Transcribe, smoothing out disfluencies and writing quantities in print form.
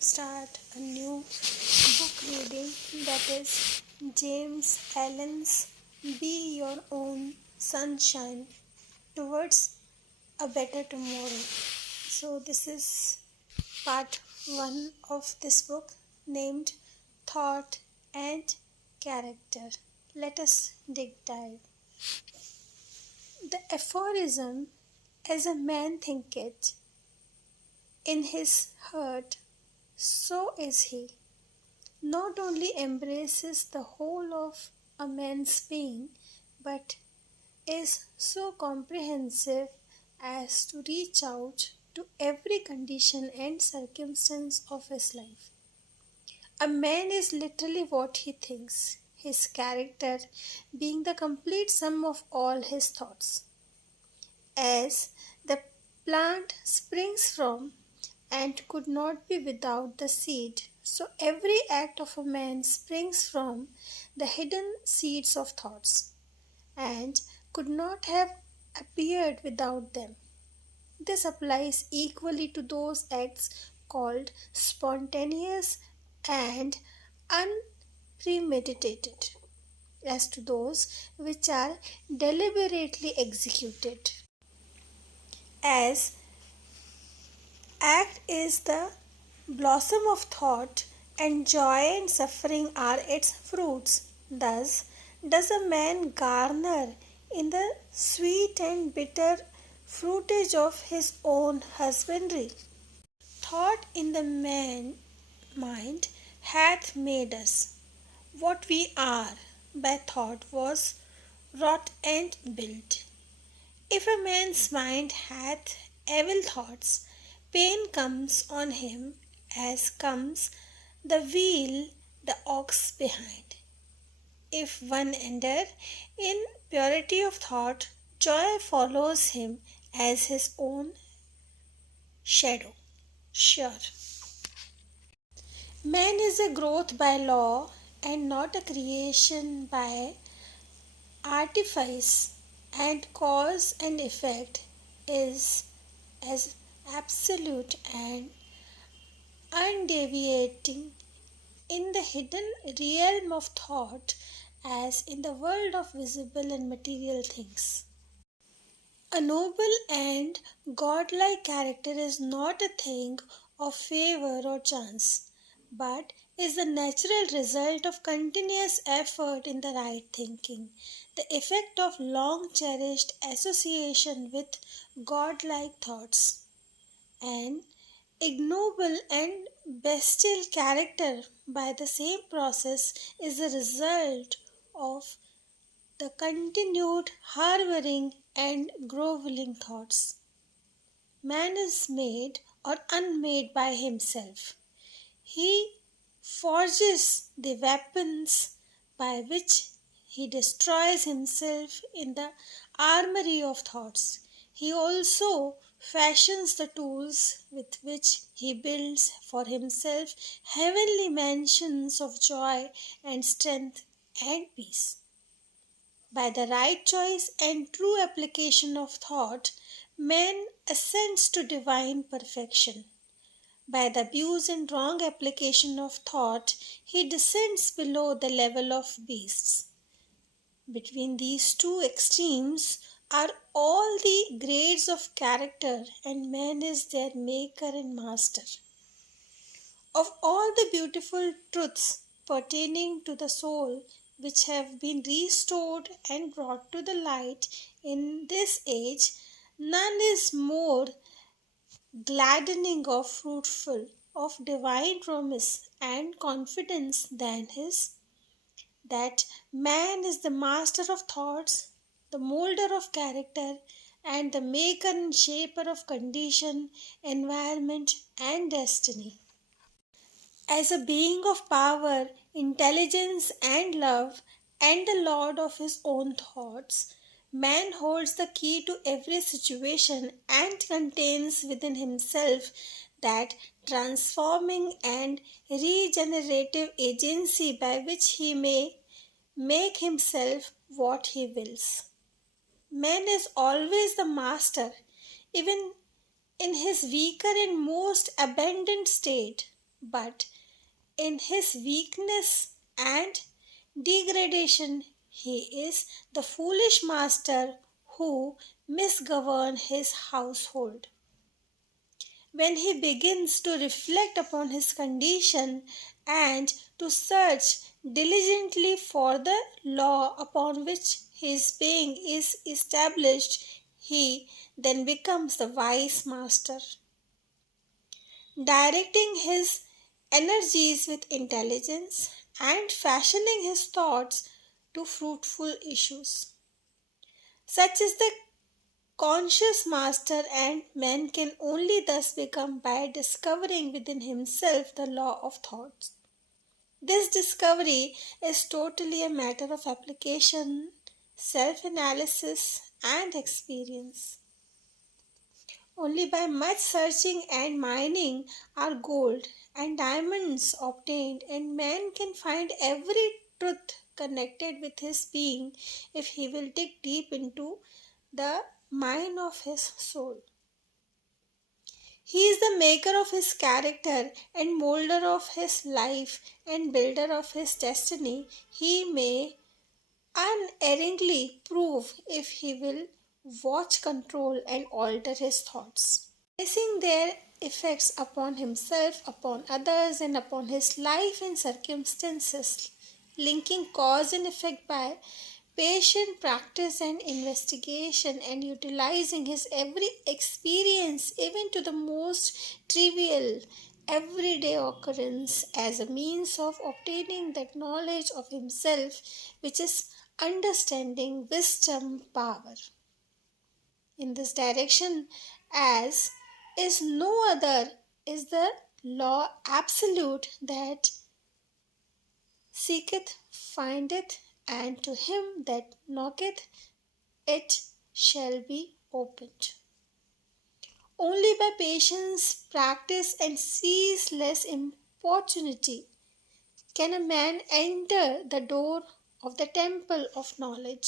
start a new book reading, that is James Allen's Be Your Own Sunshine Towards a Better Tomorrow. So, this is part 1 of this book named Thought and Character. Let us dive. The aphorism, as a man thinketh in his heart, so is he, not only embraces the whole of a man's being, but is so comprehensive as to reach out to every condition and circumstance of his life. A man is literally what he thinks, his character being the complete sum of all his thoughts. As the plant springs from and could not be without the seed, so every act of a man springs from the hidden seeds of thoughts, and could not have appeared without them. This applies equally to those acts called spontaneous and unpremeditated, as to those which are deliberately executed. As act is the blossom of thought, and joy and suffering are its fruits. Thus does a man garner in the sweet and bitter fruitage of his own husbandry. Thought in the mind hath made us. What we are by thought was wrought and built. If a man's mind hath evil thoughts, pain comes on him as comes the wheel the ox behind. If one enter in purity of thought, joy follows him as his own shadow. Sure. Man is a growth by law and not a creation by artifice, and cause and effect is as absolute and undeviating in the hidden realm of thought as in the world of visible and material things. A noble and godlike character is not a thing of favor or chance, but is the natural result of continuous effort in the right thinking, the effect of long cherished association with godlike thoughts. An ignoble and bestial character, by the same process, is the result of the continued harboring and groveling thoughts. Man is made or unmade by himself. He forges the weapons by which he destroys himself in the armory of thoughts. He also fashions the tools with which he builds for himself heavenly mansions of joy and strength and peace. By the right choice and true application of thought, man ascends to divine perfection. By the abuse and wrong application of thought, he descends below the level of beasts. Between these two extremes are all the grades of character, and man is their maker and master. Of all the beautiful truths pertaining to the soul which have been restored and brought to the light in this age, none is more gladdening or fruitful of divine promise and confidence than his that man is the master of thoughts, the molder of character, and the maker and shaper of condition, environment, and destiny. As a being of power, intelligence, and love, and the lord of his own thoughts, man holds the key to every situation and contains within himself that transforming and regenerative agency by which he may make himself what he wills. Man is always the master, even in his weaker and most abandoned state, but in his weakness and degradation, he is the foolish master who misgovern his household. When he begins to reflect upon his condition and to search diligently for the law upon which his being is established, he then becomes the wise master, directing his energies with intelligence and fashioning his thoughts to fruitful issues. Such is the conscious master, and man can only thus become by discovering within himself the law of thoughts. This discovery is totally a matter of application, self analysis, and experience. Only by much searching and mining are gold and diamonds obtained, and man can find every truth connected with his being if he will dig deep into the mine of his soul. He is the maker of his character and molder of his life and builder of his destiny. He may unerringly prove if he will watch, control, and alter his thoughts, placing their effects upon himself, upon others, and upon his life and circumstances, linking cause and effect by patient practice and investigation, and utilizing his every experience, even to the most trivial everyday occurrence, as a means of obtaining that knowledge of himself which is understanding, wisdom, power. In this direction, as is no other, is the law absolute that seeketh, findeth, and to him that knocketh, it shall be opened. Only by patience, practice, and ceaseless importunity can a man enter the door of the temple of knowledge.